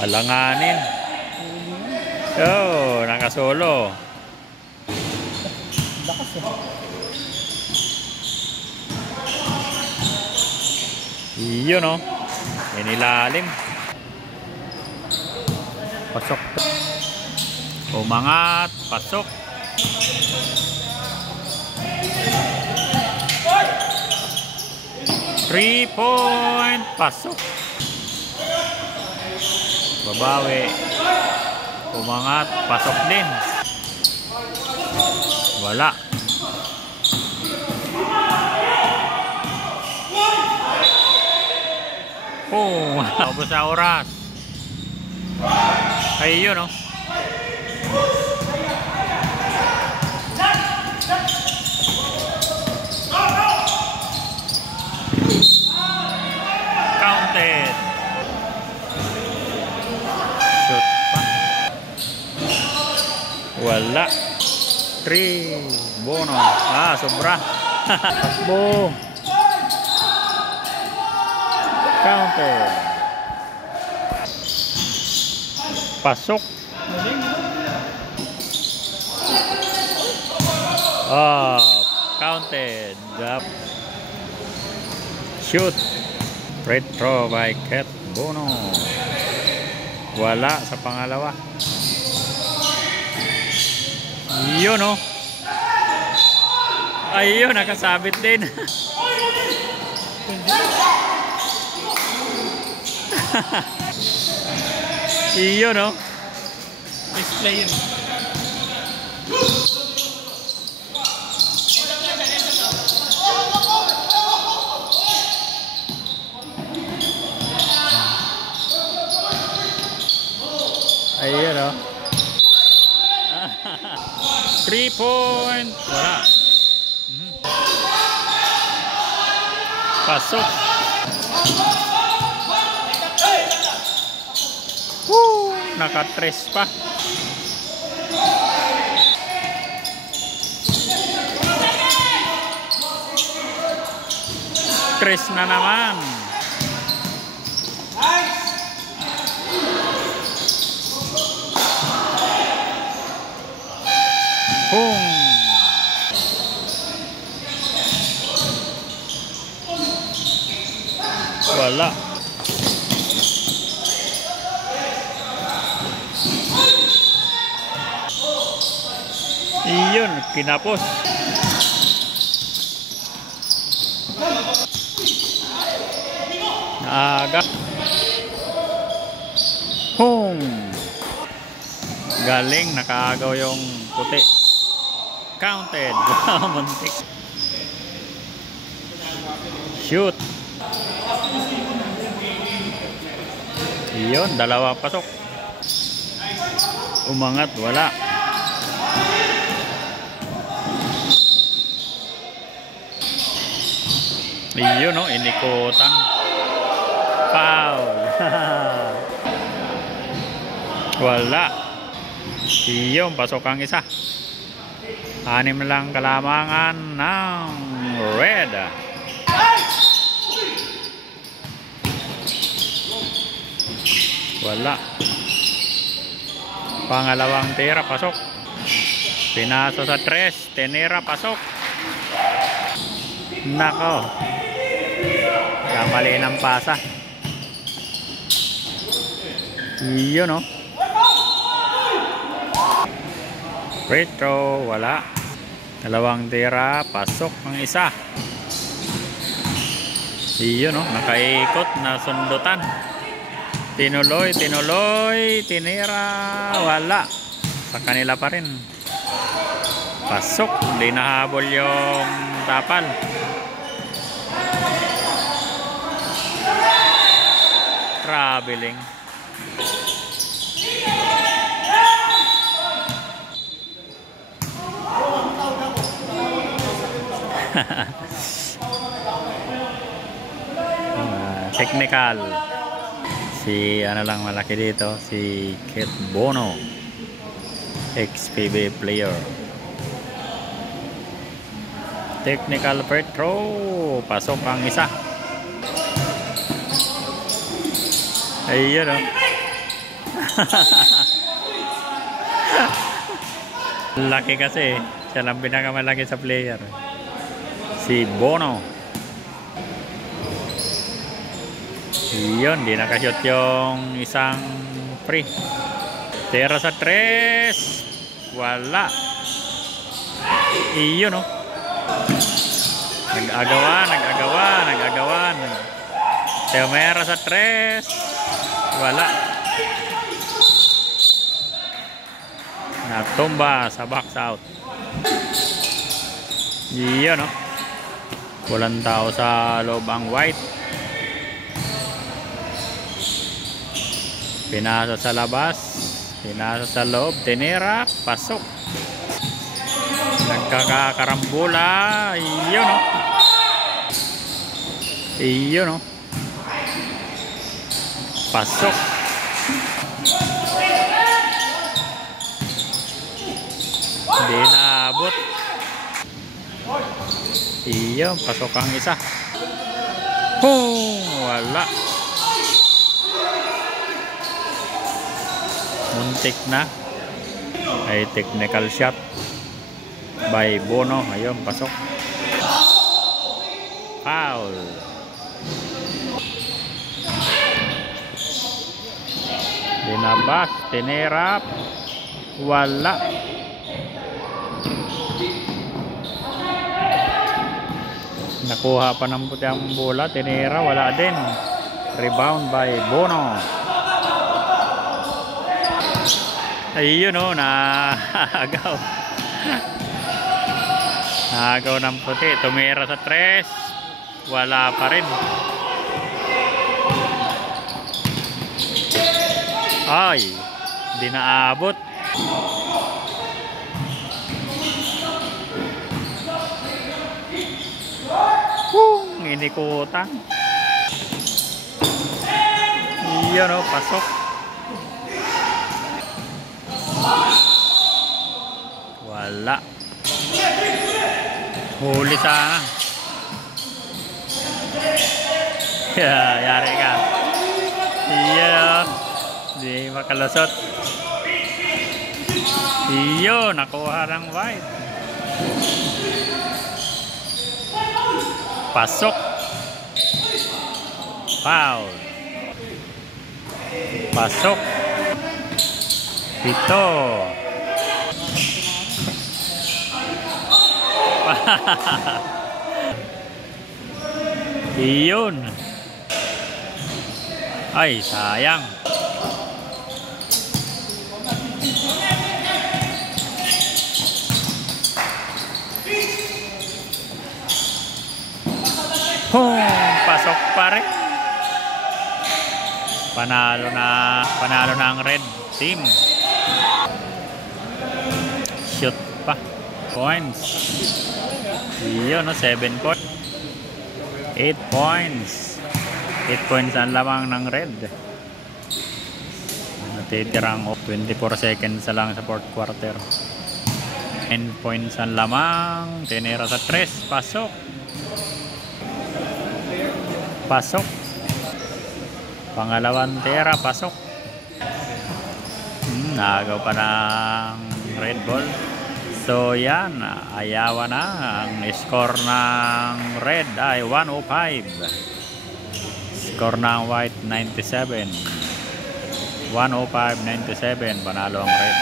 Alanganin. Oh, nakasolo. Lakas eh. Iyon oh. Inilalim. Pasok. Umangat. Pasok. Three-point. Pasok. Babawi. Umangat. Pasok din. Wala. Oh, ubos sa oras. Ay yun oh. Counted. Shoot pa. Wala. 3. Bono. Ah, sobra. Takbo. Counted. Pasok. Ah, counted. Up. Shoot. Free throw by Ket Bono. Wala sa pangalawa. Yun oh. Ayun, nakasabit din. Iyon no? Display yun. Ayun no? 3-point. Wala. Pasok. Naka-tres pa. Tres na naman. Boom. Wala. Iyon, kinapos. Naaga. Boom. Galing, nakaagaw yung puti. Counted. Muntik. Shoot. Iyon, dalawa pasok. Umangat, wala. Iyon no, inikutan. Foul. Wala. Iyon, pasok ang isa. 6 lang kalamangan ng red. Wala. Pangalawang tira, pasok. Pinasa sa 3, tinira, pasok. Nako. Kamali ng pasa. Iyon no. Free throw, wala. Dalawang tira, pasok ang isa. Iyon no, nakaikot na sundutan. Tinuloy, tinuloy, tinira, wala. Sa kanila pa rin. Pasok, hindi nahabol yung tapal. Traveling. Technical. Si ano lang malaki dito, si Ket Bono, XPB player. Technical free throw, pasok ang isa. Ayun oh. Laki kasi. Siya lang pinakamalaki sa player. Si Bono. Yun, di nakashoot yung isang free. Tira sa 3. Wala. Iyon, no? Nag-agawan. Teomera sa 3. Wala. Natumba sa box out. Iyon, no? Walang tao sa loob ang white. Pinasa sa labas. Pinasa sa loob. Tinira. Pasok. Nagkakakarambula. Iyon, no? Iyon, no? Pasok. Hindi naabot. Iyon. Pasok ang isa. Wala. Muntik na. Ay technical shot by Bono. Ayun, pasok. Foul. Dinabas, tinirap. Wala. Nakuha pa ng puti ang bola. Tinira, wala din. Rebound by Bono. Ayun, oh, naagaw. Naagaw ng puti. Tumira sa 3. Wala pa rin. Ay, di naabot. Inikutan. Iyon, oh, pasok. Wala. Huli sana. Yari ka. Iyon, di makalusot. Iyon, nakuha ng white. Pasok. Foul. Pasok. Ito. Iyon. Ay, sayang. Pasok pa rin. Panalo na ang red team. Shoot pa. Points. Iyon, no, 7 points. 8 points. 8 points ang lamang ng red. Natitirang 24 seconds lang sa fourth quarter. 10 points ang lamang. Tinira sa 3. Pasok. Pasok. Pangalawang tira, pasok. Nagaw pa ng red ball. So yan, ayawan na. Ang score ng red ay 105. Score ng white 97. 105-97, panalo ang red.